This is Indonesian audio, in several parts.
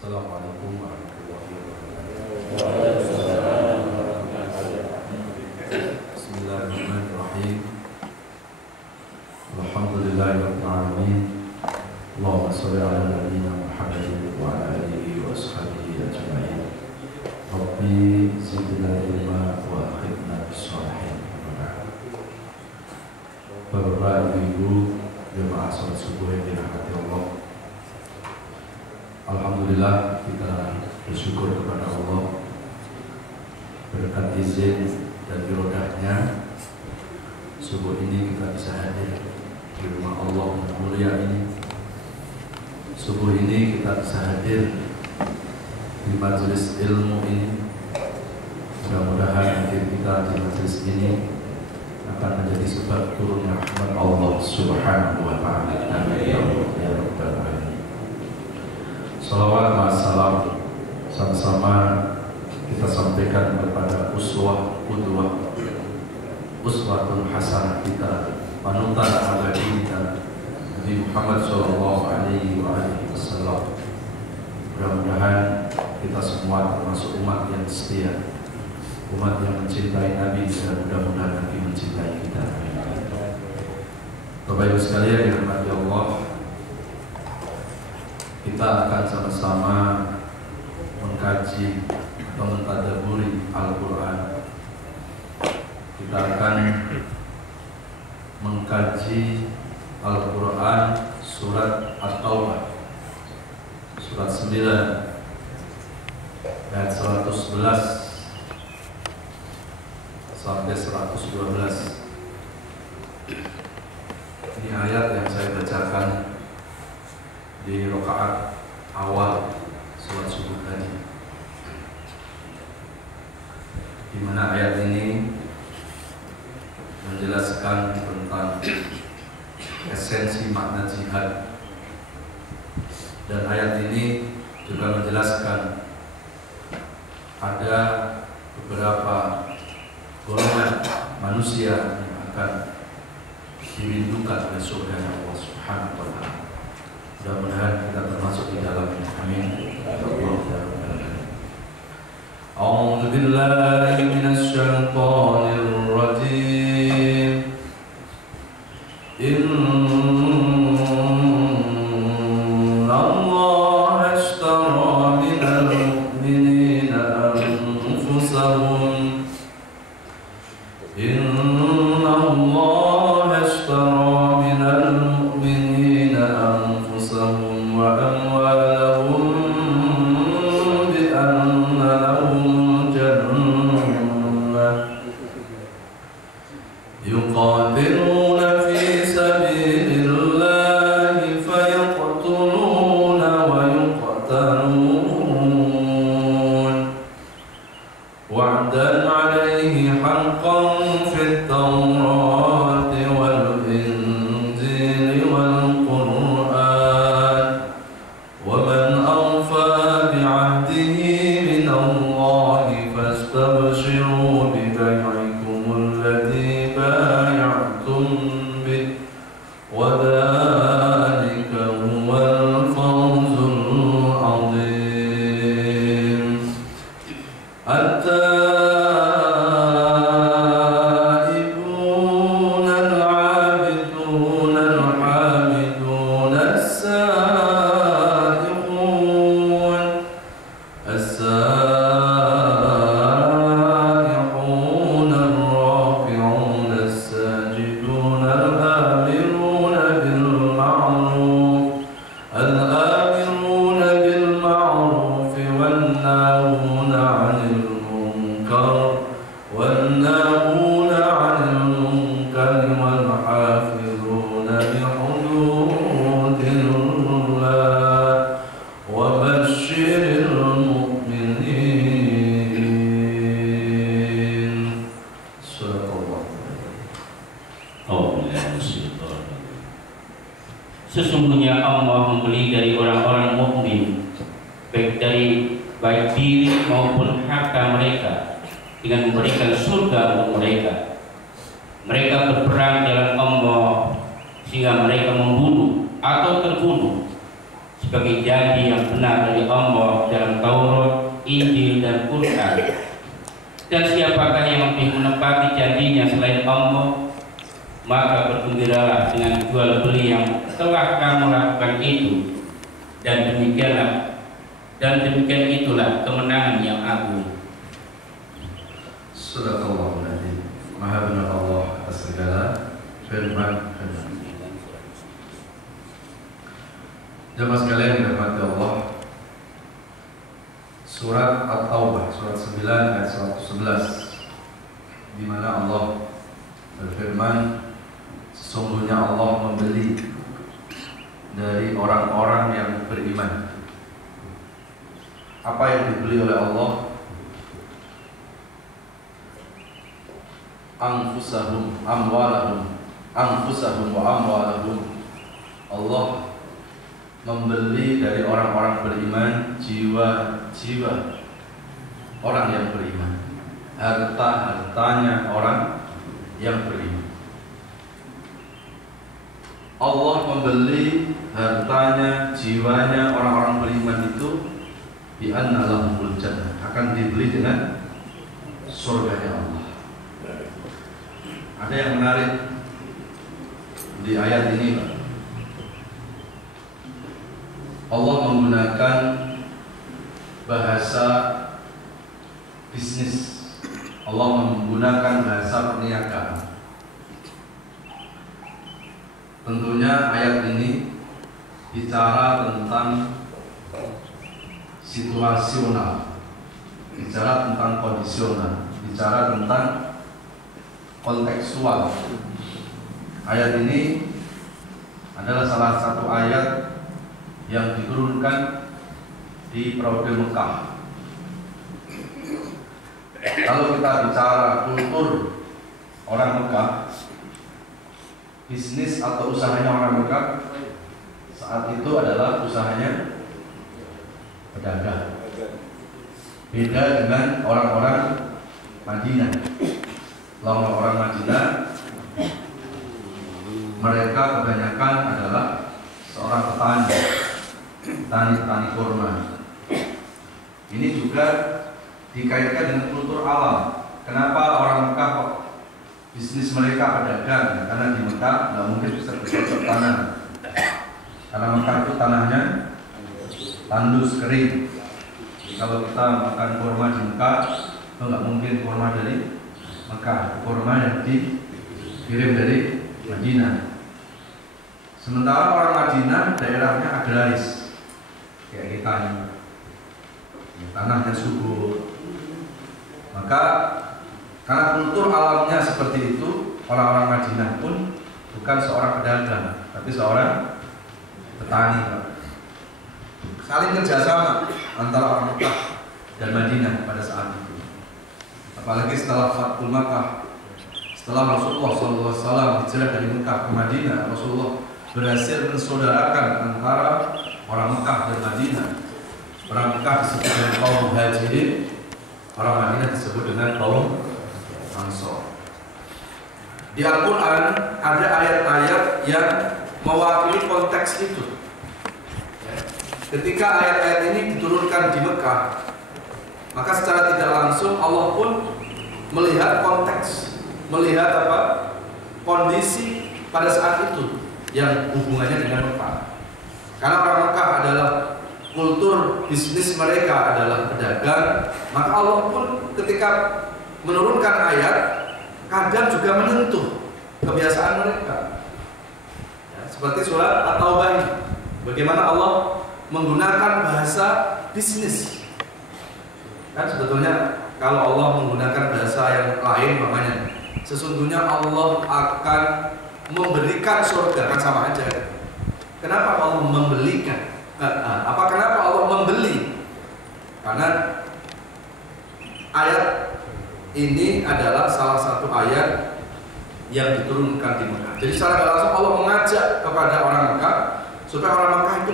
Assalamualaikum warahmatullahi wabarakatuh. Bismillahirrahmanirrahim. Alhamdulillahirabbil alamin. Allahumma shalli ala nabiyyina Muhammadin wa ala alihi wa ashabihi ajma'in. Rabbi zidna ilma wa akhidna bis-shalihin. Bapak Ibu jemaah salat subuh yang dirahmati Allah. Alhamdulillah kita bersyukur kepada Allah berkat izin dan irodahnya subuh ini kita bisa hadir di rumah Allah yang mulia ini. Subuh ini kita bisa hadir di majelis ilmu ini. Mudah-mudahan hadir kita di majelis ini akan menjadi sebab turunnya rahmat Allah Subhanahu wa ta'ala. Amin ya rabbal alamin. Salawat wa salam sama-sama kita sampaikan kepada qudwah uswatun hasanah kita, panutan abadi kita, Nabi Muhammad sallallahu alaihi wasallam. Mudah-mudahan kita semua termasuk umat yang setia, umat yang mencintai Nabi, dan mudah-mudahan Nabi mencintai kita. Bapak Ibu sekalian yang dirahmati Allah, kita akan sama-sama mengkaji atau mentadabburi Al-Quran. Kita akan mengkaji Al-Quran surat At-Taubah, surat 9 ayat 111 sampai 112. Ini ayat yang saya bacakan di rakaat awal salat subuh tadi, di mana ayat ini menjelaskan tentang esensi makna jihad, dan ayat ini juga menjelaskan ada beberapa golongan manusia yang akan dirindukan oleh surga Allah Subhanahu wa ta'ala. Mudah-mudahan kita termasuk di dalamnya. Amin. A'udzu billahi minasy syaithanir rajim. Inna Allaha ashtara minal mu'minina anfusahum. Inna Allaha ashtara minal mu'minina anfusahum wa amwalahum bi anna lahum jannah yuqatiluna fi sabilillahi fayaqtuluna wa yuqtalun wa'dan 'alayhi haqqan fit tawrati wal injili wal qur'an wa man awfa bi'ahdihi min Allahi fastabshiru bi bay'ikum alladhi bay'tum bih wa dhalika huwal fawzul 'azim. التائبون العابدون الحامدون السائحون الراكعون الساجدون الآمرون بالمعروف والناهون عن المنكر والحافظون لحدود الله وبشر المؤمنين. صدق الله. Sesungguhnya Allah membeli dari orang-orang mukmin baik diri maupun harta mereka dengan memberikan surga untuk mereka. Mereka berperang dalam Allah sehingga mereka membunuh atau terbunuh sebagai janji yang benar dari Allah dalam Taurat, Injil, dan Quran. Dan siapakah yang lebih menepati janjinya selain Allah? Maka bergembiralah dengan jual beli yang telah kamu lakukan itu, dan demikian itulah kemenangan yang agung. Sadaqallahu Nabi. Maha benar Allah atas segala firman dan jemaah sekalian yang dirahmati Allah, surat At-Taubah surat 9 ayat 111, di mana Allah berfirman, sesungguhnya Allah membeli dari orang-orang yang beriman. Apa yang dibeli oleh Allah? Anfusahum wa amwalahum. Allah membeli dari orang-orang beriman jiwa-jiwa orang yang beriman, harta-hartanya orang yang beriman. Allah membeli hartanya, jiwanya orang-orang beriman itu bi anna lahumul jannah, akan dibeli dengan surganya Allah. Ada yang menarik di ayat ini, Pak. Allah menggunakan bahasa bisnis, Allah menggunakan bahasa perniagaan. Tentunya ayat ini bicara tentang situasional, bicara tentang kondisional, bicara tentang kontekstual. Ayat ini adalah salah satu ayat yang diturunkan di periode Mekah. Kalau kita bicara kultur orang Mekah, bisnis atau usahanya orang Mekah saat itu adalah usahanya pedagang. Beda dengan orang-orang Madinah. Orang-orang Madinah, mereka kebanyakan adalah seorang petani kurma. Ini juga dikaitkan dengan kultur alam. Kenapa orang Mekah kok bisnis mereka pedagang? Karena di Mekah nggak mungkin bisa bercocok tanam. Karena Mekah itu tanahnya tandus kering. Kalau kita makan kurma di Mekah, itu nggak mungkin kurma dari Mekah, kurma yang dikirim dari Madinah. Sementara orang Madinah daerahnya agraris, kayak kita ini, tanahnya subur. Maka karena kultur alamnya seperti itu, orang-orang Madinah pun bukan seorang pedagang, tapi seorang petani. Saling kerjasama antara orang Mekah dan Madinah pada saat itu. Apalagi setelah Fathul Makkah, setelah Rasulullah SAW hijrah dari Mekah ke Madinah, Rasulullah berhasil mensaudarakan antara orang Mekah dan Madinah. Orang Mekah disebut dengan kaum Muhajirin, orang Madinah disebut dengan kaum Ansor. Di Al-Quran ada ayat-ayat yang mewakili konteks itu. Ketika ayat-ayat ini diturunkan di Mekah, maka secara tidak langsung Allah pun melihat konteks, melihat kondisi pada saat itu yang hubungannya dengan Mekah. Karena orang Mekah adalah kultur bisnis mereka adalah pedagang, maka Allah pun ketika menurunkan ayat kadang juga menyentuh kebiasaan mereka. Ya, seperti surat At-Taubah ini, bagaimana Allah menggunakan bahasa bisnis. Kan sebetulnya kalau Allah menggunakan bahasa yang lain, makanya sesungguhnya Allah akan memberikan surga, kan sama aja. Kenapa Allah membelikan? Kenapa Allah membeli? Karena ayat ini adalah salah satu ayat yang diturunkan di Mekah. Jadi secara langsung Allah mengajak kepada orang Mekah supaya orang Mekah itu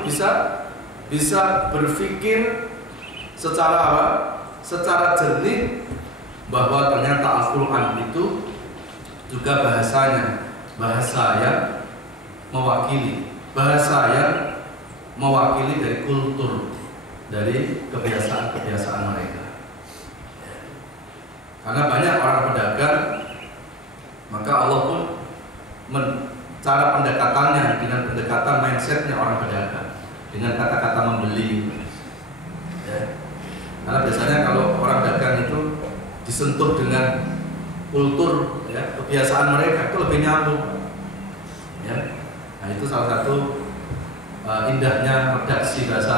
bisa berpikir secara jernih bahwa ternyata Al-Quran itu juga bahasanya bahasa yang mewakili, bahasa yang mewakili dari kultur, dari kebiasaan-kebiasaan mereka. Karena banyak orang pedagang, maka Allah pun cara pendekatannya dengan pendekatan mindsetnya orang pedagang, dengan kata-kata membeli. Ya. Karena biasanya kalau orang dagang itu disentuh dengan kultur, ya, kebiasaan mereka, itu lebih nyambung. Ya. Nah, itu salah satu indahnya redaksi bahasa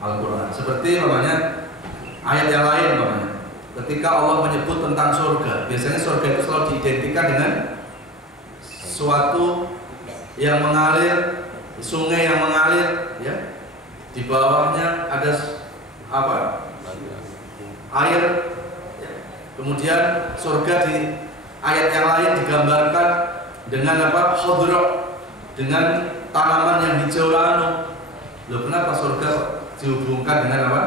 Al-Quran. Seperti namanya ayat yang lain, namanya ketika Allah menyebut tentang surga, biasanya surga itu selalu diidentikan dengan suatu yang mengalir, sungai yang mengalir, ya. Di bawahnya ada apa? Air. Ya. Kemudian surga di ayat yang lain digambarkan dengan apa? Khadra, dengan tanaman yang hijau lanu. Loh, kenapa surga dihubungkan dengan apa?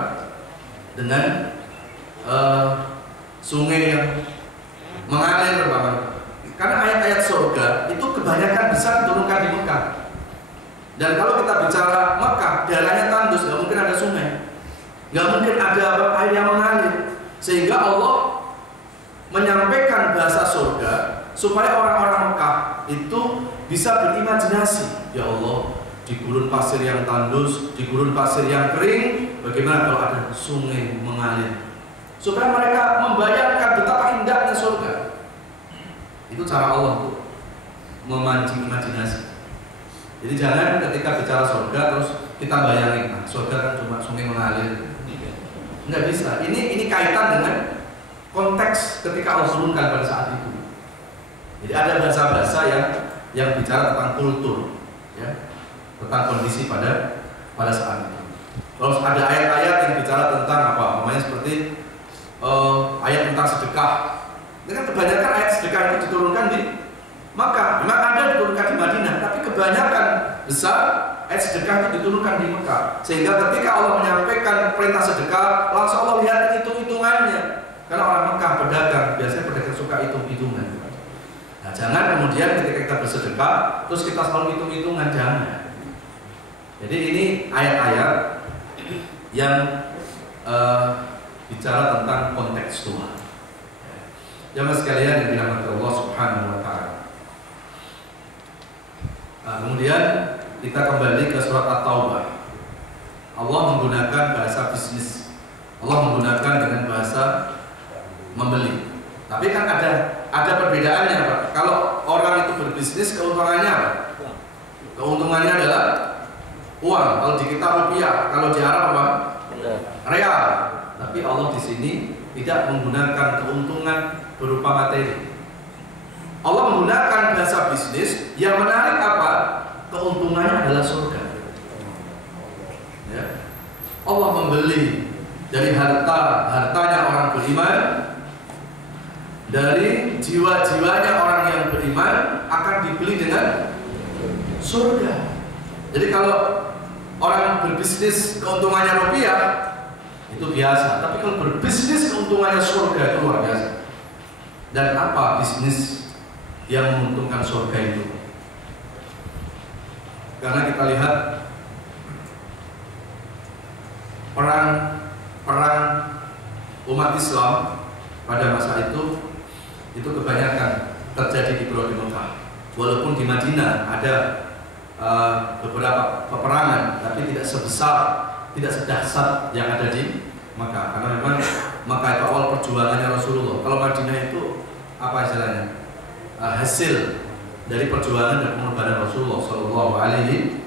Dengan sungai yang mengalir, Bapak. Karena ayat-ayat surga itu kebanyakan bisa diturunkan di Mekah. Dan kalau kita bicara Mekah, daerahnya tandus, nggak mungkin ada sungai, nggak mungkin ada air yang mengalir. Sehingga Allah menyampaikan bahasa surga supaya orang-orang Mekah itu bisa berimajinasi. Ya Allah, di gurun pasir yang tandus, di gurun pasir yang kering, bagaimana kalau ada sungai mengalir? Supaya mereka membayangkan betapa indahnya surga. Itu cara Allah tuh memancing imajinasi. Jadi jangan ketika bicara surga terus kita bayangin, nah, surga kan cuma sungai mengalir. Nggak bisa. Ini kaitan dengan konteks ketika Allah turunkan pada saat itu. Jadi ada bahasa-bahasa yang bicara tentang kultur, ya, tentang kondisi pada saat itu. Terus ada ayat-ayat yang bicara tentang apa? Namanya seperti ayat tentang sedekah. Dengan kebanyakan ayat sedekah itu diturunkan di Makkah. Memang ada diturunkan di Madinah, tapi kebanyakan besar ayat sedekah itu diturunkan di Mekah. Sehingga ketika Allah menyampaikan perintah sedekah, langsung Allah lihat hitung-hitungannya. Karena orang Mekah pedagang, biasanya pedagang suka hitung-hitungan. Nah, jangan kemudian ketika kita bersedekah terus kita selalu hitung-hitungan, jangan. Jadi ini ayat-ayat yang bicara tentang kontekstual. Jamaah sekalian yang dirahmati Allah Subhanahu wa taala. Nah, kemudian kita kembali ke surat At-Taubah. Allah menggunakan bahasa bisnis. Allah menggunakan dengan bahasa membeli. Tapi kan ada perbedaannya, Pak. Kalau orang itu berbisnis, keuntungannya apa? Keuntungannya adalah uang. Kalau di kita rupiah, kalau di Arab apa? Real. Tapi Allah di sini tidak menggunakan keuntungan berupa materi. Allah menggunakan bahasa bisnis yang menarik apa? Keuntungannya adalah surga. Ya. Allah membeli dari hartanya orang beriman, dari jiwa-jiwanya orang yang beriman akan dibeli dengan surga. Jadi kalau orang berbisnis keuntungannya rupiah itu biasa, tapi kalau berbisnis keuntungannya surga itu luar biasa. Dan apa bisnis yang menguntungkan surga itu? Karena kita lihat perang umat Islam pada masa itu kebanyakan terjadi di Pulau Mekah. Walaupun di Madinah ada beberapa peperangan, tapi tidak sedahsyat yang ada di Mekah. Karena memang Mekah itu awal perjuangannya Rasulullah. Kalau Madinah itu apa istilahnya? Hasil dari perjuangan dan pengorbanan Rasulullah Shallallahu Alaihi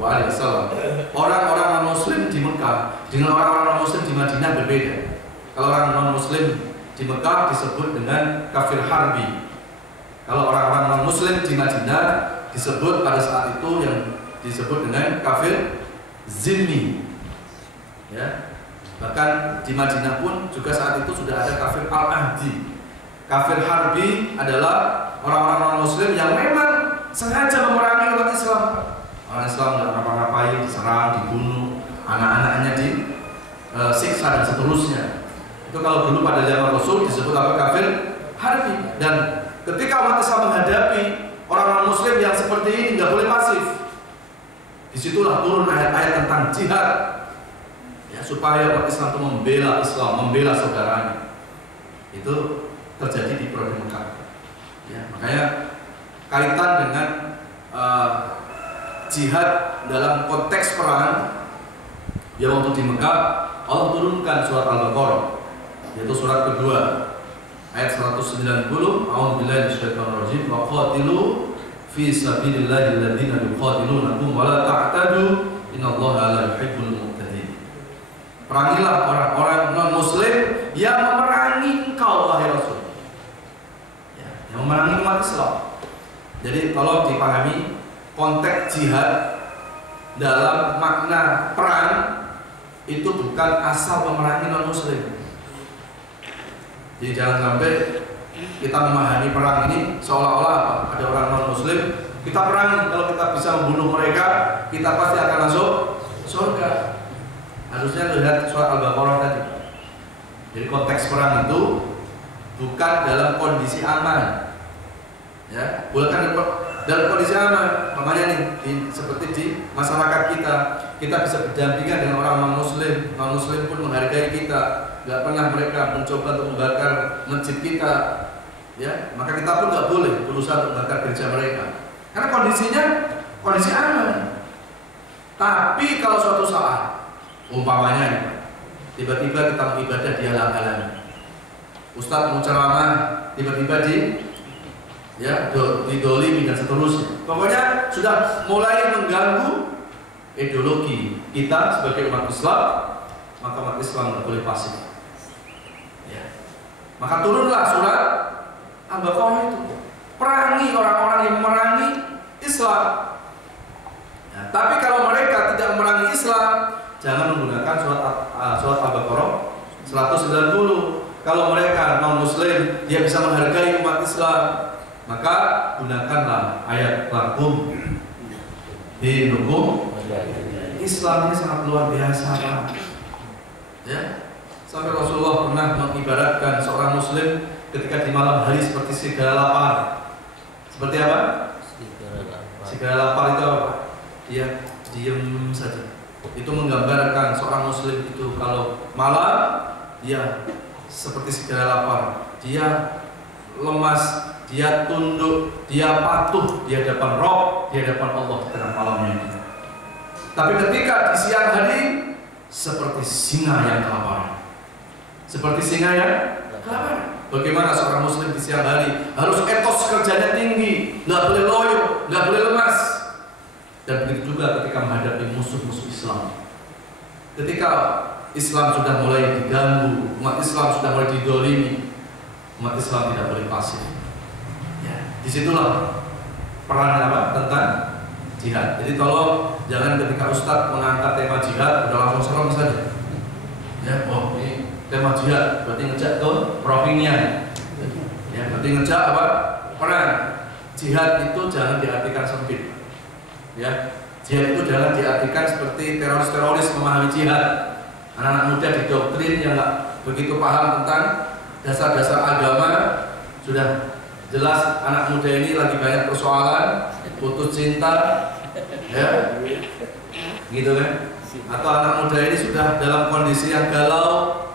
Wasallam. Orang-orang non-Muslim di Mekah dengan orang-orang non-Muslim di Madinah berbeda. Kalau orang non-Muslim di Mekah disebut dengan kafir harbi. Kalau orang-orang non-Muslim di Madinah disebut pada saat itu yang disebut dengan kafir zimmi. Ya. Bahkan di Madinah pun juga saat itu sudah ada kafir al-ahdi. Kafir harbi adalah orang-orang non-Muslim yang memang sengaja memerangi umat Islam. Orang Islam nggak ngapa-ngapain, diserang, dibunuh, anak-anaknya disiksa dan seterusnya. Itu kalau dulu pada zaman Rasul disebut apa? Kafir harbi. Dan ketika umat Islam menghadapi orang non-Muslim yang seperti ini, nggak boleh pasif. Disitulah turun ayat-ayat tentang jihad, ya, supaya umat Islam itu membela Islam, membela saudaranya. Itu terjadi di periode Mekah. Ya, makanya kaitan dengan jihad dalam konteks perang, ya, waktu di Mekah Allah turunkan surat Al-Baqarah, yaitu surat kedua ayat 190, A'udzubillahi minasyaitonirrajim, wa qatilu fi sabilillahi alladziina yuqatilunakum wa la ta'tadu innallaha la yuhibbul mu'tadin. Perangilah orang-orang non-muslim yang memerangi engkau, wahai Rasul, ya, yang memerangi umat Islam. Jadi tolong dipahami konteks jihad dalam makna perang itu bukan asal memerangi non-muslim. Jadi jangan sampai kita memahami perang ini seolah-olah ada orang non-muslim, kita perangi, kalau kita bisa membunuh mereka, kita pasti akan masuk surga. Harusnya lihat surat Al-Baqarah tadi. Jadi konteks perang itu bukan dalam kondisi aman, ya, bukan dalam kondisi aman. Makanya nih, seperti di masyarakat kita bisa berdampingan dengan orang non-muslim. Non-muslim pun menghargai kita, nggak pernah mereka mencoba untuk membakar masjid kita, ya, maka kita pun nggak boleh berusaha untuk membakar gereja mereka, karena kondisinya kondisi aman. Tapi kalau suatu saat, umpamanya tiba-tiba kita beribadah di halang-halang, Ustadz mau ceramah tiba-tiba didolimi dan seterusnya, pokoknya sudah mulai mengganggu ideologi kita sebagai umat Islam, maka umat Islam tidak boleh pasif. Ya. Maka turunlah surat Al-Baqarah itu, perangi orang-orang yang memerangi Islam. Ya, tapi kalau mereka tidak memerangi Islam, jangan menggunakan surat Al-Baqarah 190. Kalau mereka non-muslim, dia bisa menghargai umat Islam, maka gunakanlah ayat lakum dinukum. Islam ini sangat luar biasa, Pak. Ya, sampai Rasulullah pernah mengibaratkan seorang muslim ketika di malam hari seperti serigala lapar. Seperti apa? Serigala lapar itu apa? Dia diam saja. Itu menggambarkan seorang muslim itu kalau malam dia seperti serigala lapar. Dia lemas, dia tunduk, dia patuh di hadapan Rabb, di hadapan Allah di tengah malamnya ini. Tapi ketika di siang hari seperti singa yang kelaparan. Seperti singa yang kelaparan. Bagaimana seorang muslim di siang hari harus etos kerjanya tinggi, nggak boleh loyo, nggak boleh lemas. Dan begitu juga ketika menghadapi musuh-musuh Islam. Ketika Islam sudah mulai diganggu, umat Islam sudah mulai didolimi, umat Islam tidak boleh pasif. Ya, disitulah peran apa tentang jihad. Jadi tolong jangan ketika Ustadz mengangkat tema jihad udah langsung serem saja. Ya, oh ini tema jihad berarti ngejak ke profilnya. Ya, berarti ngejak apa? Perang. Jihad itu jangan diartikan sempit. Ya, jihad itu jangan diartikan seperti teroris-teroris memahami jihad. Anak-anak muda didoktrin yang nggak begitu paham tentang dasar-dasar agama, sudah jelas anak muda ini lagi banyak persoalan, putus cinta, ya, gitu kan? Atau anak muda ini sudah dalam kondisi yang galau,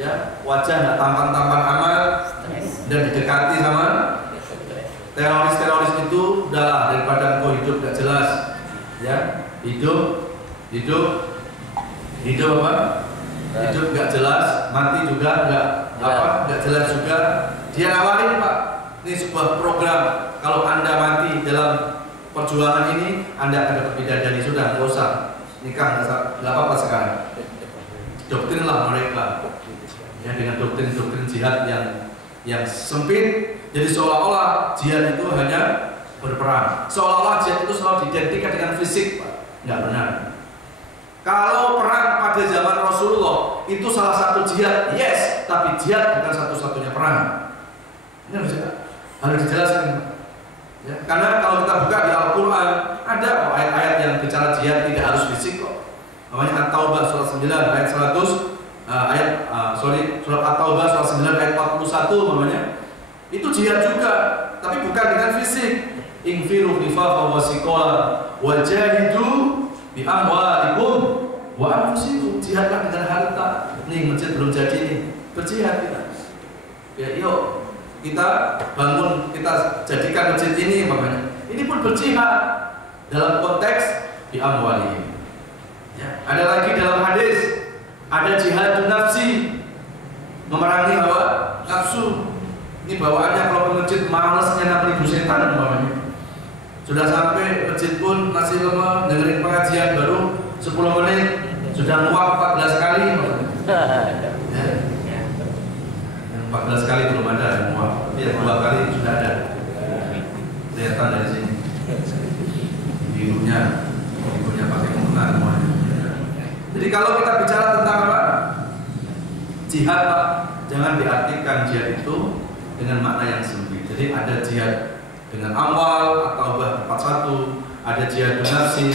ya, wajah nggak tampan-tampan amat, dan didekati sama teroris-teroris itu, udahlah daripada engkau hidup nggak jelas, ya, hidup apa? Hidup nggak jelas, mati juga nggak jelas juga. Dia nawarin, Pak, ini sebuah program. Kalau Anda mati dalam perjuangan ini, Anda akan dapat bidadari. Sudah, nggak usah nikah, nggak apa-apa sekarang. Doktrinlah mereka, ya, dengan doktrin jihad yang sempit. Jadi seolah-olah jihad itu hanya berperang. Seolah-olah jihad itu selalu diidentikan dengan fisik, Pak. Nggak benar. Kalau perang pada zaman Rasulullah itu salah satu jihad, yes, tapi jihad bukan satu-satunya perang. Ini harus dijelaskan. Ya, karena kalau kita buka di Al-Quran ada ayat-ayat yang bicara jihad tidak harus fisik kok. Namanya At-Taubah surat 9 ayat 100 surat At-Taubah surat 9 ayat 41 namanya. Itu jihad juga, tapi bukan dengan fisik. Infiru khifafan wa siqala wajahidu bi amwalikum wa anfusikum, jihadlah dengan harta. Nih masjid belum jadi nih, berjihad kita. Ya yuk kita bangun, kita jadikan masjid ini makanya. Ini pun berjihad dalam konteks bi amwalihim. Ya, ada lagi dalam hadis, ada jihadun nafsi, memerangi hawa nafsu. Ini bawaannya kalau ke masjid malesnya 6.000 setan umpamanya. Sudah sampai masjid pun masih lemah, dengerin pengajian baru 10 menit sudah muak 14 kali. Ya. 14 kali belum ada yang muak, ya 2 kali sudah ada. Kelihatan dari sini. Ibunya pakai mukena semuanya. Jadi kalau kita bicara tentang apa? Jihad, Pak, jangan diartikan jihad itu dengan makna yang sempit. Jadi ada jihad dengan amwal atau bah 41, ada jihad nafsi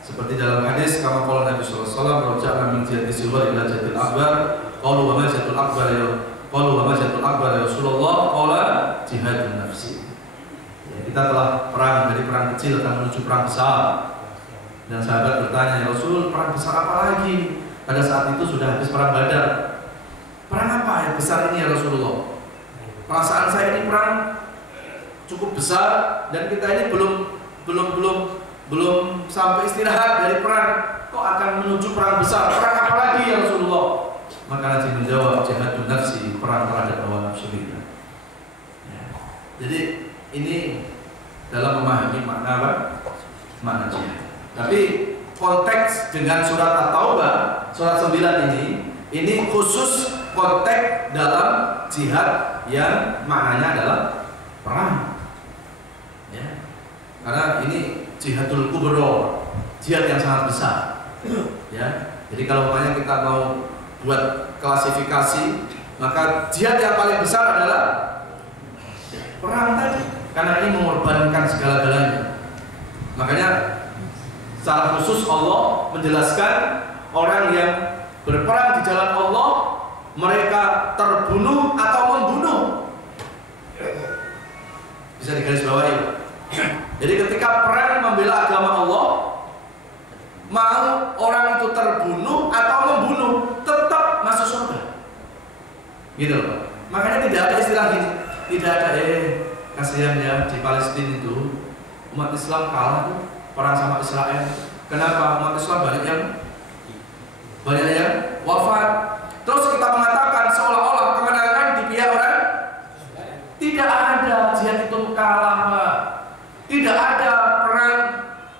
seperti dalam hadis kama qala Nabi sallallahu alaihi wasallam raja'a min jihadis sughar ila jihadil akbar qalu wa ma jihadul akbar ya Rasulullah qala jihadun nafsi. Ya, kita telah perang dari perang kecil akan menuju perang besar. Dan sahabat bertanya, ya Rasul, perang besar apa lagi? Pada saat itu sudah habis perang Badar. Perang apa yang besar ini ya Rasulullah? Perasaan saya ini perang cukup besar dan kita ini belum sampai istirahat dari perang, kok akan menuju perang besar? Perang apa lagi ya Rasulullah? Maka Nabi menjawab, jihadun nafsi, perang terhadap hawa nafsu kita. Ya. Jadi ini dalam memahami makna apa? Makna jihad. Tapi konteks dengan surat At-Taubah, surat 9 ini khusus konteks dalam jihad yang maknanya adalah perang. Ya. Karena ini jihadul kubro, jihad yang sangat besar. Ya. Jadi kalau makanya kita mau buat klasifikasi, maka jihad yang paling besar adalah perang tadi, karena ini mengorbankan segala-galanya. Makanya secara khusus Allah menjelaskan orang yang berperang di jalan Allah, mereka terbunuh atau membunuh. Bisa digarisbawahi. Jadi ketika perang membela agama Allah, mau orang itu terbunuh atau membunuh, tetap masuk surga. Gitu loh. Makanya tidak ada istilah gini, tidak ada kasihan ya di Palestina itu umat Islam kalah tuh perang sama Israel. Kenapa? Umat Islam banyak yang wafat. Terus kita mengatakan seolah-olah kemenangan di pihak orang. Tidak ada, jihad itu kalah, Pak. Tidak ada perang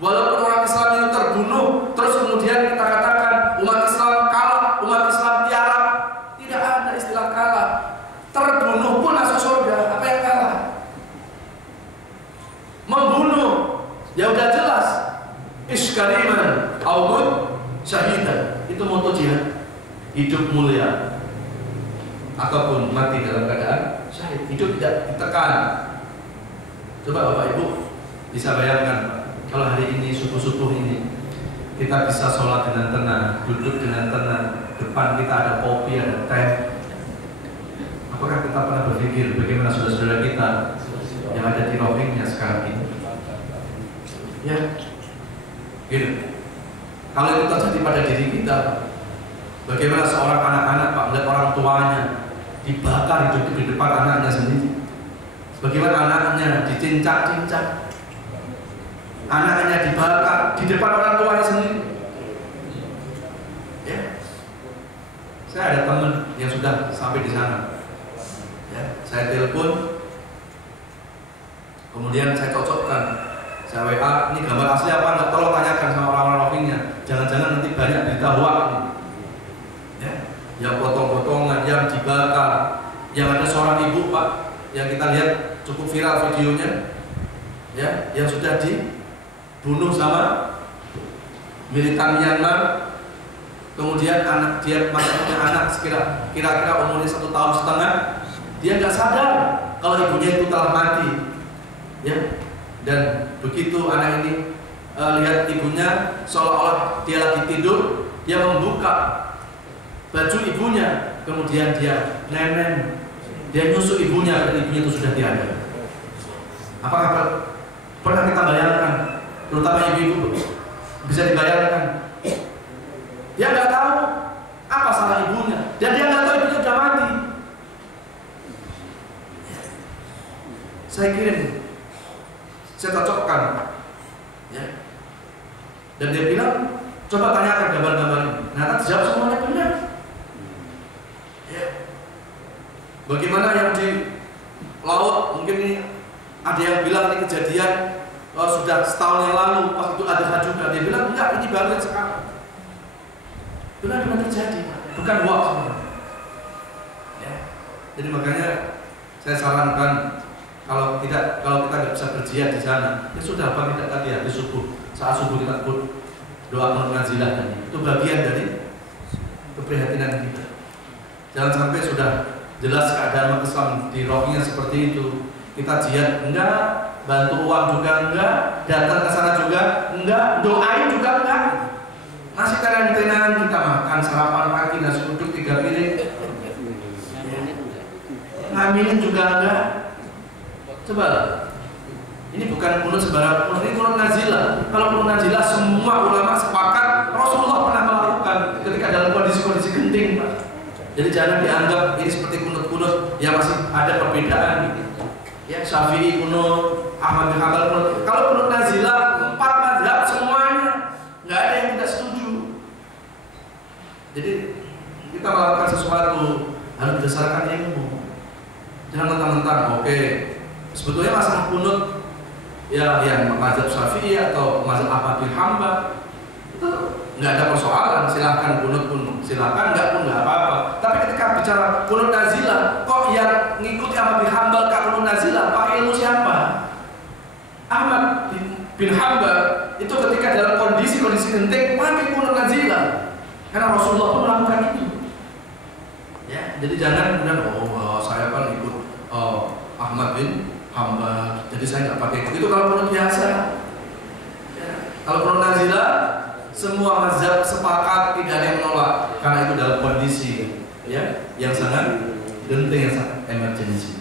walaupun orang Islam itu terbunuh, terus kemudian kita katakan umat Islam kalah, umat Islam tiarap. Tidak ada istilah kalah. Terbunuh pun masuk surga. Apa yang kalah? Membunuh, ya udah jelas. Iskariman, aumud, syahidan. Itu moto jihad. Hidup mulia ataupun mati dalam keadaan syahid. Hidup tidak ditekan. Coba Bapak Ibu bisa bayangkan kalau hari ini subuh-subuh ini kita bisa sholat dengan tenang, duduk dengan tenang, depan kita ada kopi, ada teh. Apakah kita pernah berpikir bagaimana saudara-saudara kita yang ada di Rohingya sekarang ini? Ya, gitu. Kalau itu terjadi pada diri kita, bagaimana seorang anak-anak Pak melihat orang tuanya dibakar hidup di depan anaknya sendiri? Bagaimana anaknya dicincang-cincang, anaknya dibakar di depan orang tuanya sendiri? Ya, saya ada teman yang sudah sampai di sana. Ya, saya telepon, kemudian saya cocokkan, saya WA, ini gambar asli apa enggak? Tolong tanyakan sama orang-orang Rohingya. Jangan-jangan nanti banyak berita hoax. Ya, yang potong-potongan, yang dibakar, yang ada seorang ibu Pak, yang kita lihat cukup viral videonya, ya, yang sudah dibunuh sama militan Myanmar. Kemudian anak dia masih punya anak kira-kira umurnya 1,5 tahun, dia nggak sadar kalau ibunya itu telah mati, ya. Dan begitu anak ini lihat ibunya seolah-olah dia lagi tidur, dia membuka baju ibunya, kemudian dia nenen, dia nyusu ibunya dan ibunya itu sudah tiada. Apakah pernah kita bayangkan, terutama ibu-ibu, Bisa dibayangkan. Dia nggak tahu apa salah ibunya, dan dia nggak tahu ibunya sudah mati. Saya kirim, saya cocokkan, ya. Dan dia bilang, coba tanyakan gambar-gambar ini. Nah, dijawab semuanya benar. Ya. Bagaimana yang di laut, mungkin ini ada yang bilang ini kejadian sudah setahun yang lalu, pas itu ada juga. Dia bilang enggak, ini baru yang sekarang. Benar-benar terjadi, bukan hoax. Ya. Jadi makanya saya sarankan kalau kita nggak bisa berjihad di sana, ya sudah, apa kita tadi habis subuh, saat subuh kita doa nazilah tadi, itu bagian dari keprihatinan kita. Jangan sampai sudah jelas keadaan Islam di rohnya seperti itu, kita jihad enggak, bantu uang juga enggak, datang ke sana juga enggak, doain juga enggak. Nasi karantina kita makan sarapan pagi nasi uduk 3 piring, ngambilin juga enggak. Coba, ini bukan kunut sembarang kunut, ini kunut nazilah. Kalau kunut nazilah semua ulama sepakat Rasulullah pernah melakukan ketika dalam kondisi-kondisi genting, Pak. Jadi jangan dianggap ini seperti kunut-kunut yang masih ada perbedaan. Ya, Syafi'i kunut, Ahmad bin Hanbal kunut. Kalau kunut nazilah 4 mazhab semuanya nggak ada yang tidak setuju. Jadi kita melakukan sesuatu harus berdasarkan ilmu. Jangan mentang-mentang oke. Sebetulnya masalah kunut ya yang mazhab Syafi'i atau mazhab Ahmad bin Hanbal itu nggak ada persoalan, silahkan kunut pun silahkan, nggak pun nggak apa-apa. Tapi ketika bicara kunut nazilah, kok yang ngikuti Ahmad bin Hanbal kak kunut nazilah pakai ilmu siapa? Ahmad bin Hanbal itu ketika dalam kondisi genting pakai kunut nazilah karena Rasulullah pun melakukan itu. Ya, jadi jangan kemudian saya kan ikut Ahmad bin Hanbal, jadi saya nggak pakai itu kalau kunut biasa. Ya. Kalau kunut nazilah semua mazhab sepakat, tidak ada yang menolak karena itu dalam kondisi ya yang sangat genting, yang sangat emergency.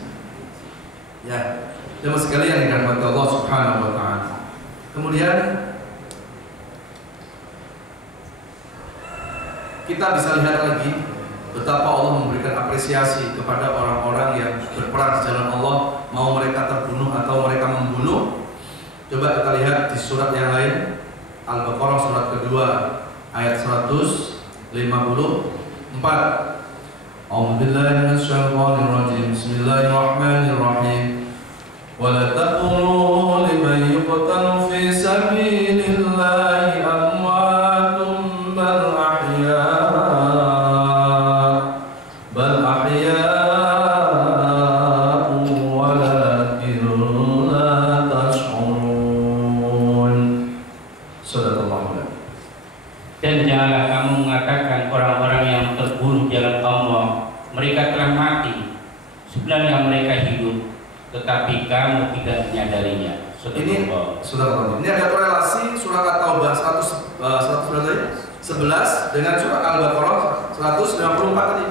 Ya, jemaah sekalian yang dirahmati Allah Subhanahu wa taala. Kemudian kita bisa lihat lagi betapa Allah memberikan apresiasi kepada orang-orang yang berperang di jalan Allah, mau mereka terbunuh atau mereka membunuh. Coba kita lihat di surat yang lain, Al-Baqarah surat kedua ayat 154. A'udzubillahi minasyaitonir rajim. Bismillahirrahmanirrahim. Wa la taqulu liman yuqtalu fi sabilillahi amwatun bal dan janganlah kamu mengatakan orang-orang yang terbunuh jalan Allah mereka telah mati, sebenarnya mereka hidup, tetapi kamu tidak menyadarinya. Ini ada korelasi surat At-Taubah 11 dengan surat Al-Baqarah 194 tadi.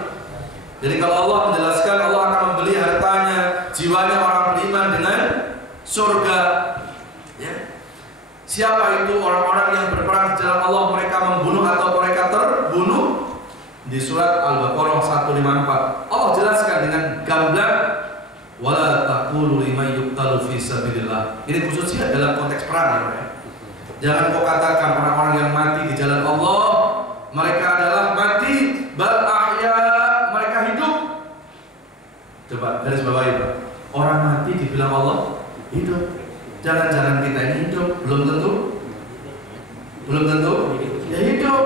Jadi kalau Allah menjelaskan Allah akan membeli hartanya, jiwanya orang beriman dengan surga. Ya. Siapa itu orang-orang yang berperang di jalan Allah, mereka membunuh atau mereka terbunuh? Di surat Al-Baqarah 154 Allah jelaskan dengan gamblang, wala taqulu liman yuqtalu fi sabilillah. Ini khususnya dalam konteks perang ya. Jangan kau katakan orang-orang yang mati di jalan Allah mereka adalah mati, bal ahya, mereka hidup. Coba garis bawahi, Pak. Orang mati dibilang Allah hidup. Jangan-jangan kita ini hidup, belum tentu. Ya hidup.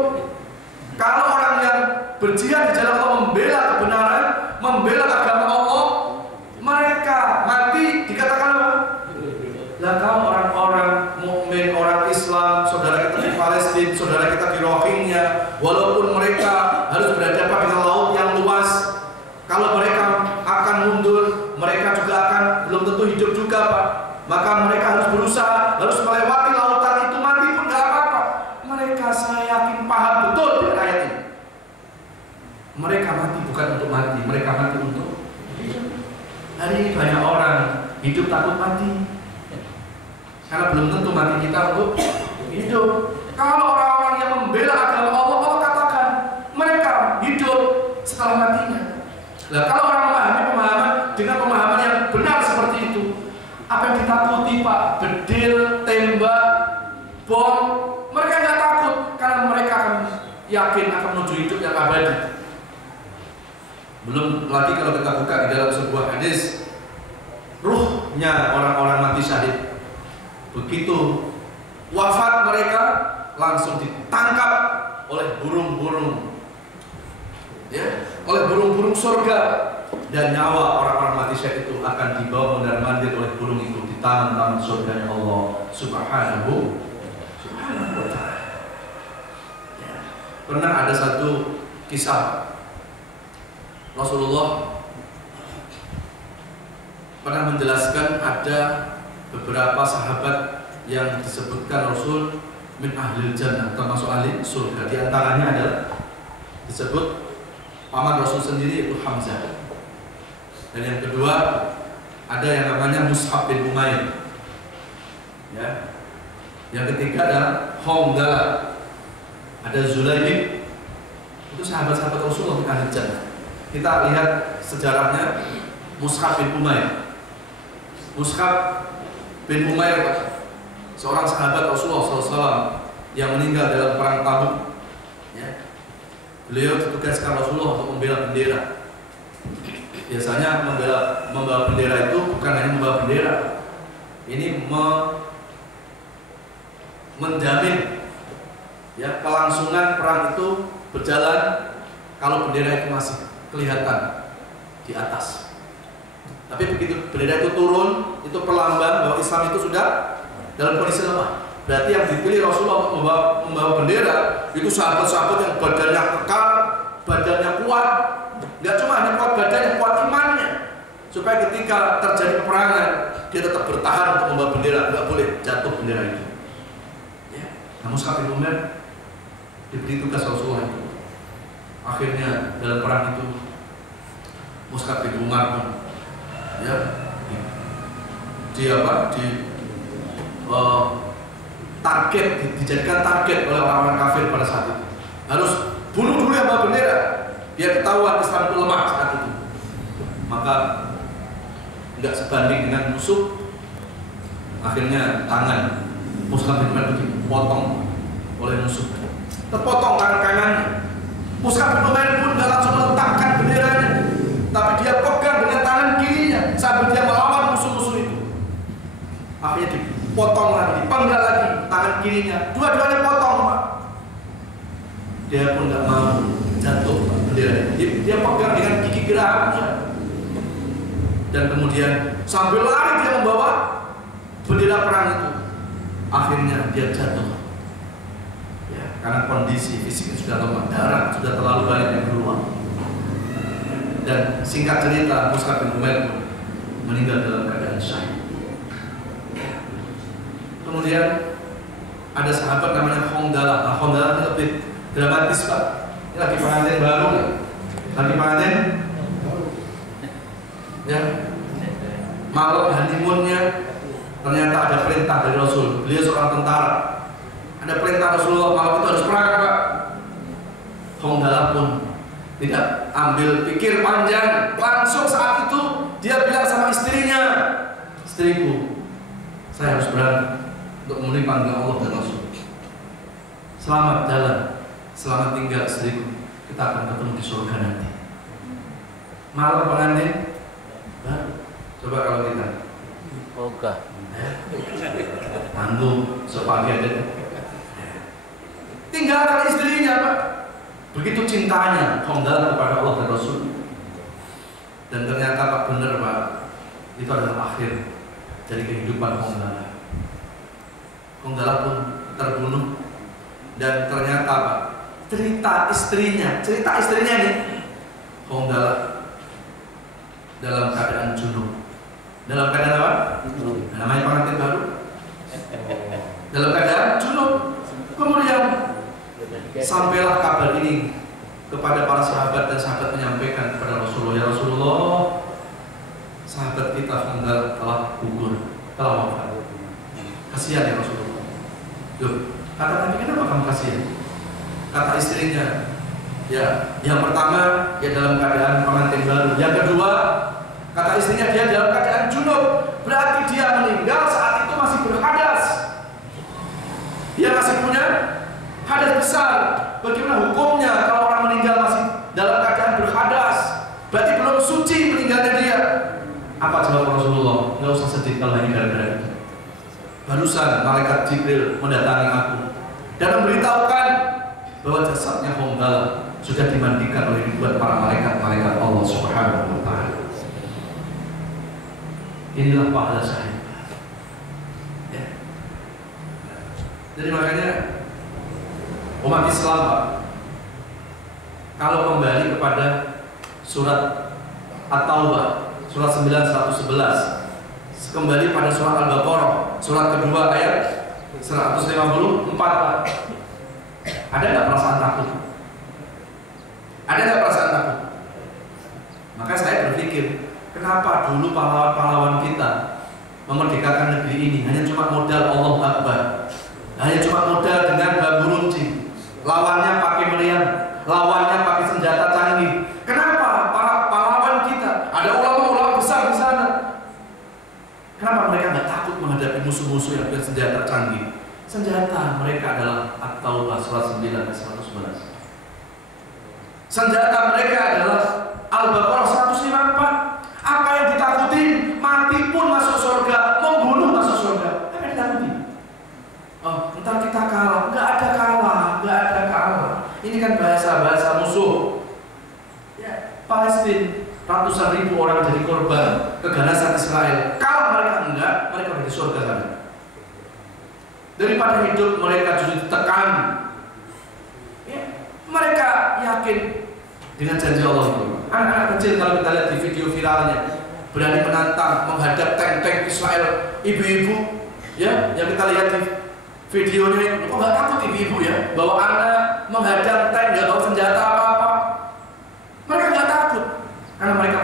Kalau orang yang berjihad di jalan Allah, membela kebenaran, membela agama Allah, mereka mati dikatakan apa? Lah kamu orang-orang mukmin, orang Islam, saudara kita di Palestina, saudara kita di Rohingya, walaupun mereka harus berhadapan dengan laut yang luas, kalau mereka akan mundur, mereka juga akan belum tentu hidup juga, Pak. Maka mereka harus berusaha, harus melewati lautan itu, mati pun gak apa-apa. Mereka, saya yakin paham betul dengan ayat ini. Mereka mati bukan untuk mati, mereka mati untuk hidup. Hari ini banyak orang hidup takut mati, karena belum tentu mati kita untuk hidup. Kalau orang-orang yang membela agama Allah, Allah katakan mereka hidup setelah matinya. Nah, kalau orang memahami pemahaman dengan pemahaman yang benar seperti itu, apa yang ditakuti Pak? Bedil, tembak, bom, mereka nggak takut karena mereka akan yakin akan menuju hidup yang abadi. Belum lagi kalau kita buka di dalam sebuah hadis, ruhnya orang-orang mati syahid, begitu wafat mereka langsung ditangkap oleh burung-burung, ya, oleh burung-burung surga, dan nyawa orang-orang mati syahid itu akan dibawa mondar-mandir oleh burung itu di tangan-tangan surganya Allah Subhanahu wa Ta'ala. Ya. Pernah ada satu kisah Rasulullah pernah menjelaskan ada beberapa sahabat yang disebutkan Rasul min ahlil jannah, termasuk ahli surga. Di antaranya adalah disebut paman Rasul sendiri, yaitu Hamzah. Dan yang kedua ada yang namanya Mus'ab bin Umair. Ya. Yang ketiga adalah Hamzah. Ada Zulaibib. Itu sahabat-sahabat Rasulullah min ahlil jannah. Kita lihat sejarahnya Mus'ab bin Umair. Mus'ab bin Umair, seorang sahabat Rasulullah SAW yang meninggal dalam perang Tabuk. Ya. Beliau ditugaskan Rasulullah untuk membela bendera. Biasanya membawa bendera itu bukan hanya membawa bendera, ini menjamin ya kelangsungan perang itu berjalan kalau bendera itu masih kelihatan di atas. Tapi begitu bendera itu turun, itu perlambang bahwa Islam itu sudah dalam kondisi lemah. Berarti yang dipilih Rasulullah untuk membawa bendera itu sahabat-sahabat yang badannya kekal, badannya kuat. Nggak cuma hanya kuat badannya, kuat imannya, supaya ketika terjadi peperangan dia tetap bertahan untuk membawa bendera, nggak boleh jatuh bendera itu. Ya. Namun Mus'ab bin Umair diberi tugas Rasulullah itu. Akhirnya dalam perang itu Mus'ab bin Umair pun ya target, dijadikan target oleh orang-orang kafir pada saat itu. Harus bunuh dulu yang bawa bendera biar ketahuan Islam itu lemah saat itu. Maka nggak sebanding dengan musuh. Akhirnya tangan Mus'ab bin Umair dipotong oleh musuh, terpotong tangan kanannya. Mus'ab bin Umair pun nggak langsung meletakkan benderanya, tapi dia pegang dengan tangan kirinya sambil dia melawan musuh-musuh itu. Akhirnya dipotong lagi, dipenggal lagi tangan kirinya, dua-duanya potong Pak. Dia pun nggak mau jatuh bendera. Dia pegang dengan gigi gerahamnya, dan kemudian sambil lari dia membawa bendera perang itu. Akhirnya dia jatuh. Ya, karena kondisi fisiknya sudah lemah, darah sudah terlalu banyak yang keluar. Dan singkat cerita, Mus'ab bin Umair meninggal dalam keadaan syahid. Kemudian ada sahabat namanya Hamzah. Nah, Hamzah ini lebih dramatis Pak. Ini lagi pengantin baru nih. Lagi pengantin ya. Malam honeymoonnya ternyata ada perintah dari Rasul. Beliau seorang tentara. Ada perintah Rasulullah malam itu harus perang Pak. Hamzah pun tidak ambil pikir panjang, langsung saat itu dia bilang sama istrinya, istriku, saya harus berani untuk memenuhi panggilan Allah dan Rasul. Selamat jalan, selamat tinggal istriku, kita akan ketemu di surga nanti. Malam pengantin baru. Coba kalau kita Oke. tanggung sebagian tinggalkan istrinya Pak. Begitu cintanya Hamzah kepada Allah dan Rasul. Dan ternyata Pak benar Pak, itu adalah akhir dari kehidupan Hamzah. Hamzah pun terbunuh. Dan ternyata Pak, cerita istrinya nih, Hamzah dalam keadaan junub. Dalam keadaan apa? Namanya pengantin baru. Dalam keadaan junub. Kemudian sampailah kabar ini kepada para sahabat, dan sahabat menyampaikan kepada Rasulullah, ya Rasulullah, sahabat kita Hamzah telah gugur, telah wafat. Kasihan ya Rasulullah. Loh, Kata Nabi, kenapa kamu kasihan? Kata istrinya, ya, yang pertama dia dalam keadaan pengantin baru. Yang kedua, kata istrinya dia dalam keadaan junub. Berarti dia meninggal saat itu masih berhadas. Dia masih punya hadas besar. Bagaimana hukumnya kalau orang meninggal masih dalam keadaan berhadas? Berarti belum suci meninggalnya dia. Apa jawab Rasulullah? Nggak usah sedih kalau ini gara-gara itu. Barusan malaikat Jibril mendatangi aku dan memberitahukan bahwa jasadnya Hamzah sudah dimandikan oleh ribuan para malaikat Allah Subhanahu wa Ta'ala. Inilah pahala syahid. Ya. Jadi makanya umat Islam, Pak, kalau kembali kepada surat At-Taubah, surat 9 111, kembali pada surat Al-Baqarah, surat kedua ayat 154, Pak. Ada nggak perasaan takut? Ada nggak perasaan takut? Maka saya berpikir, kenapa dulu pahlawan-pahlawan kita memerdekakan negeri ini hanya cuma modal Allahu Akbar, hanya cuma modal dengan bambu runcing, lawannya pakai meriam, lawannya pakai senjata canggih. Kenapa para pahlawan kita ada ulama-ulama besar di sana? Kenapa mereka nggak takut menghadapi musuh-musuh yang bersenjata canggih? Senjata mereka adalah At-Taubah surat 9 ayat 111. Senjata mereka adalah Al-Baqarah 154. Apa yang ditakuti? Mati pun masuk surga, membunuh masuk surga. Apa yang ditakuti? Oh, entar kita kalah. Nggak ada kalah, nggak ada kalah. Ini kan bahasa musuh. Ya, Palestina, ratusan ribu orang jadi korban keganasan Israel. Kalau mereka enggak, mereka ada di surga sana. Daripada hidup mereka justru ditekan. Ya, mereka yakin dengan janji Allah itu. Anak-anak kecil kalau kita lihat di video viralnya berani menantang menghadap tank-tank Israel, ibu-ibu ya yang kita lihat di videonya, kok nggak takut ibu-ibu ya bahwa anak menghadap tank nggak bawa senjata apa-apa? Mereka nggak takut karena mereka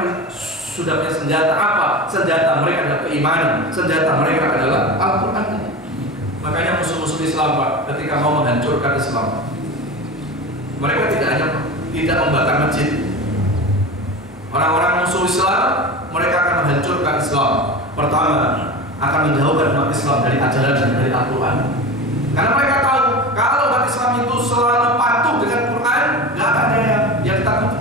sudah punya senjata. Apa? Senjata mereka adalah keimanan, senjata mereka adalah Al-Quran. Makanya musuh-musuh Islam, Pak, ketika mau menghancurkan Islam, mereka tidak membakar masjid. Orang-orang musuh Islam, mereka akan menghancurkan Islam. Pertama, akan menjauhkan umat Islam dari ajaran dan dari Al-Quran. Karena mereka tahu kalau umat Islam itu selalu patuh dengan Quran, nggak ada yang ditakuti.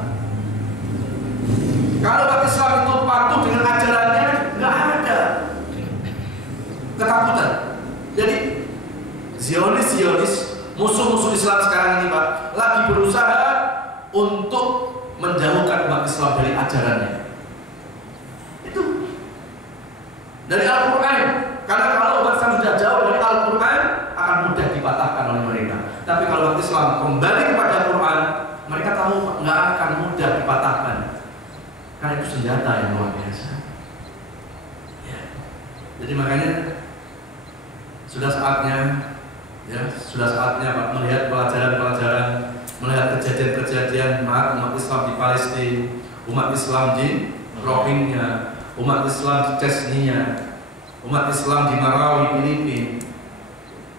Kalau umat Islam itu patuh dengan ajarannya, nggak ada ketakutan. Jadi Zionis, musuh-musuh Islam sekarang ini, Pak, lagi berusaha untuk menjauhkan umat Islam dari ajarannya. Itu dari Al-Quran. Karena kalau umat Islam sudah jauh dari Al-Quran, akan mudah dipatahkan oleh mereka. Tapi kalau umat Islam kembali kepada Al-Quran, mereka tahu nggak akan mudah dipatahkan. Karena itu senjata yang luar biasa. Ya. Jadi makanya sudah saatnya Pak melihat pelajaran-pelajaran, melihat kejadian-kejadian umat Islam di Palestina, umat Islam di Rohingya, umat Islam di Chechnya, umat Islam di Marawi, Filipina.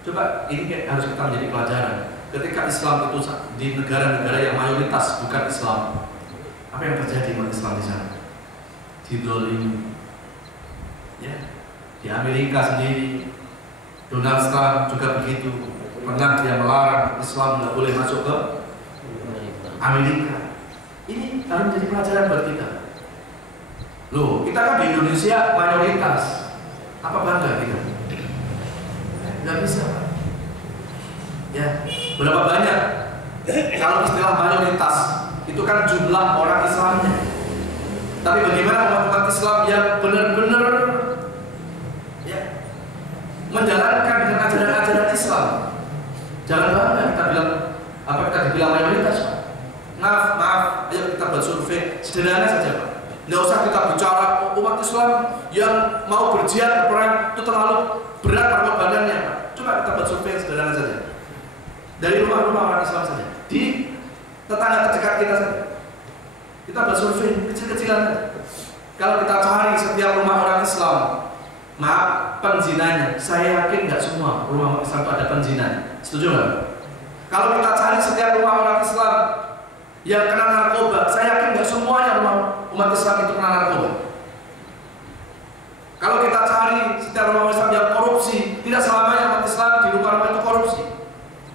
Coba ini harus kita menjadi pelajaran. Ketika Islam itu di negara-negara yang mayoritas bukan Islam, apa yang terjadi umat Islam di sana? Didolimi. Ya, di Amerika sendiri, Donald Trump juga begitu. Pernah dia melarang Islam nggak boleh masuk ke Amerika. Ini harus menjadi pelajaran buat kita. Loh, kita kan di Indonesia mayoritas. Apa bangga kita? Nggak bisa. Ya, berapa banyak? Kalau istilah mayoritas itu kan jumlah orang Islamnya. Tapi bagaimana umat Islam yang benar-benar ya, menjalankan dengan ajaran-ajaran Islam? Jangan bangga kita bilang apa kita dibilang mayoritas, Pak. Maaf, ayo kita buat survei sederhana saja, Pak. Nggak usah kita bicara umat Islam yang mau berjihad berperang itu terlalu berat pengorbanannya, Pak. Coba kita buat survei yang sederhana saja. Dari rumah-rumah orang Islam saja, di tetangga terdekat kita saja. Kita buat survei kecil-kecilan. Kalau kita cari setiap rumah orang Islam, maaf, penzinanya. Saya yakin nggak semua rumah umat Islam itu ada penzina. Setuju nggak? Kalau kita cari setiap rumah orang Islam yang kena narkoba, saya yakin nggak semuanya rumah umat Islam itu kena narkoba. Kalau kita cari setiap rumah Islam yang korupsi, tidak selamanya umat Islam di rumah itu korupsi.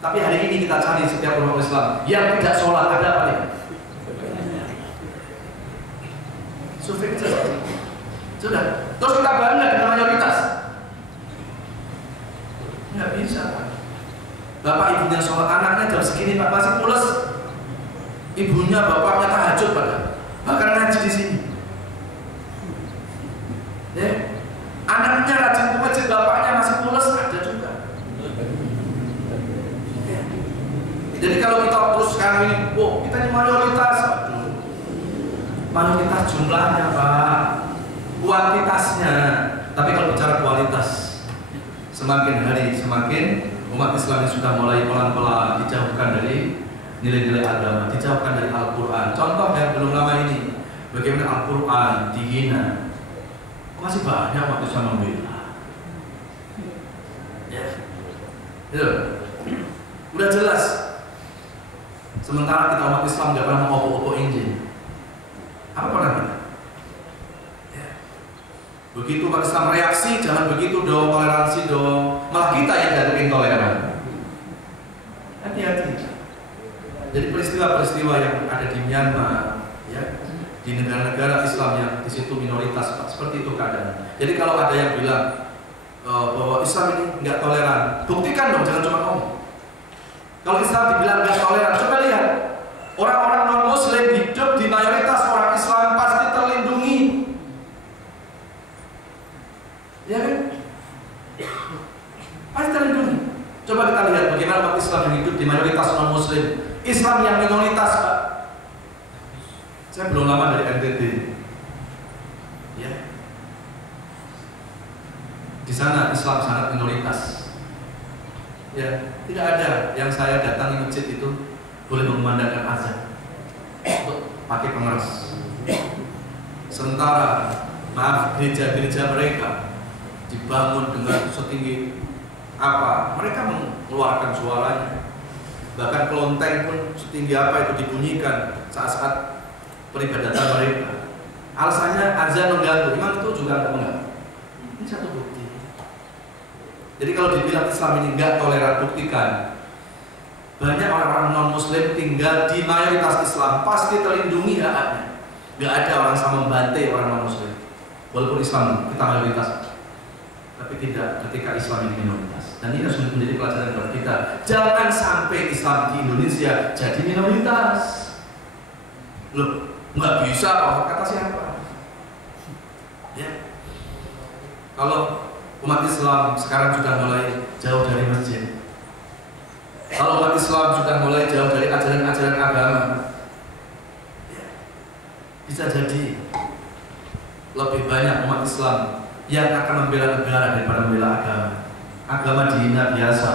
Tapi hari ini kita cari setiap rumah Islam yang tidak sholat, ada apa nih? Survei kecil. Sudah. Terus kita bangga dengan mayoritas? Nggak bisa. Bapak ibunya sholat, anaknya jam segini Pak masih pulas. Ibunya bapaknya tahajud bahkan ngaji di sini. Ya. Anaknya rajin ke masjid, bapaknya masih pulas, ada juga. Ya. Jadi kalau kita terus sekarang ini, kita ini mayoritas. Mayoritas jumlahnya Pak, kuantitasnya. Tapi kalau bicara kualitas, semakin hari semakin umat Islam yang sudah mulai pelan-pelan dijauhkan dari nilai-nilai agama, dijauhkan dari Al-Quran. Contoh yang belum lama ini, bagaimana Al-Quran dihina. Masih banyak umat Islam membela. Ya, itu udah jelas. Sementara kita umat Islam nggak pernah mengopo-opo Injil. Apa pernah? Ya. Begitu umat Islam reaksi, jangan begitu dong, toleransi dong. Malah kita yang jadi intoleran. Hati-hati. Jadi peristiwa-peristiwa yang ada di Myanmar, ya, di negara-negara Islam yang di situ minoritas, Pak, seperti itu keadaan. Jadi kalau ada yang bilang bahwa Islam ini nggak toleran, buktikan dong, jangan cuma ngomong. Kalau Islam dibilang nggak toleran, coba lihat orang-orang non-Muslim hidup di mayoritas orang Islam pasti terlindungi, ya kan? Pasti terlindungi. Coba kita lihat bagaimana umat Islam yang hidup di mayoritas non-Muslim. Islam yang minoritas, Pak. Saya belum lama dari NTT. Ya. Di sana Islam sangat minoritas. Ya, tidak ada yang saya datangi masjid itu boleh mengumandangkan azan untuk pakai pengeras. Sementara, maaf, gereja-gereja mereka dibangun dengan setinggi apa? Mereka mengeluarkan suaranya. Bahkan kelonteng pun setinggi apa itu dibunyikan saat-saat peribadatan mereka. Alasannya azan mengganggu, memang itu juga nggak mengganggu. Ini satu bukti. Jadi kalau dibilang Islam ini nggak toleran, buktikan. Banyak orang-orang non-Muslim tinggal di mayoritas Islam, pasti terlindungi haknya. Nggak ada orang sama membantai orang non-Muslim. Walaupun Islam kita mayoritas, tapi tidak ketika Islam ini minoritas. Dan ini harus menjadi pelajaran buat kita. Jangan sampai Islam di Indonesia jadi minoritas. Loh, nggak bisa, kata siapa? Ya. Kalau umat Islam sekarang sudah mulai jauh dari masjid, kalau umat Islam sudah mulai jauh dari ajaran-ajaran agama, ya, bisa jadi lebih banyak umat Islam yang akan membela negara daripada membela agama. Agama dihina biasa,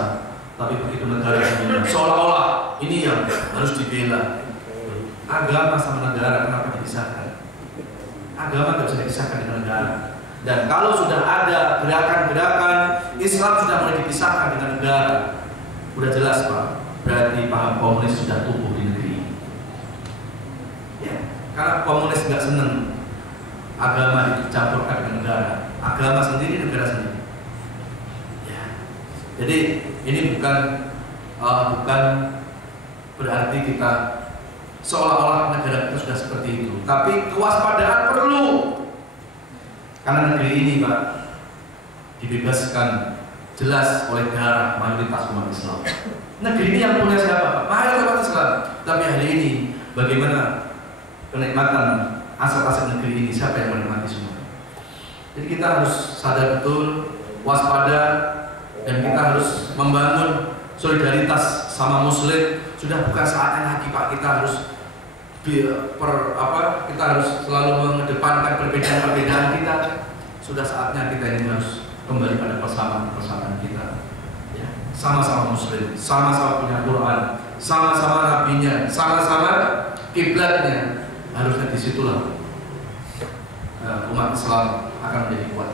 tapi begitu negara dihina, seolah-olah ini yang harus dibela. Agama sama negara kenapa dipisahkan? Agama tidak bisa dipisahkan dengan negara. Dan kalau sudah ada gerakan-gerakan Islam sudah mulai dipisahkan dengan negara, udah jelas Pak, berarti paham komunis sudah tumbuh di negeri ini. Ya, karena komunis nggak seneng agama dicampurkan dengan negara, agama sendiri, negara sendiri. Ya. Jadi ini bukan berarti kita seolah-olah negara kita sudah seperti itu, tapi kewaspadaan perlu. Karena negeri ini Pak dibebaskan jelas oleh darah mayoritas umat Islam. Negeri ini yang punya siapa Pak? Mayoritas umat Islam. Tapi hari ini bagaimana kenikmatan aset-aset negeri ini, siapa yang menikmati semua? Jadi kita harus sadar betul, waspada, dan kita harus membangun solidaritas sama Muslim. Sudah bukan saatnya lagi Pak kita harus kita harus selalu mengedepankan perbedaan-perbedaan kita. Sudah saatnya kita ini harus kembali pada persamaan kita. Ya. Sama-sama Muslim, sama-sama punya Quran, sama-sama nabinya, sama-sama kiblatnya. Harusnya disitulah umat Islam akan menjadi kuat.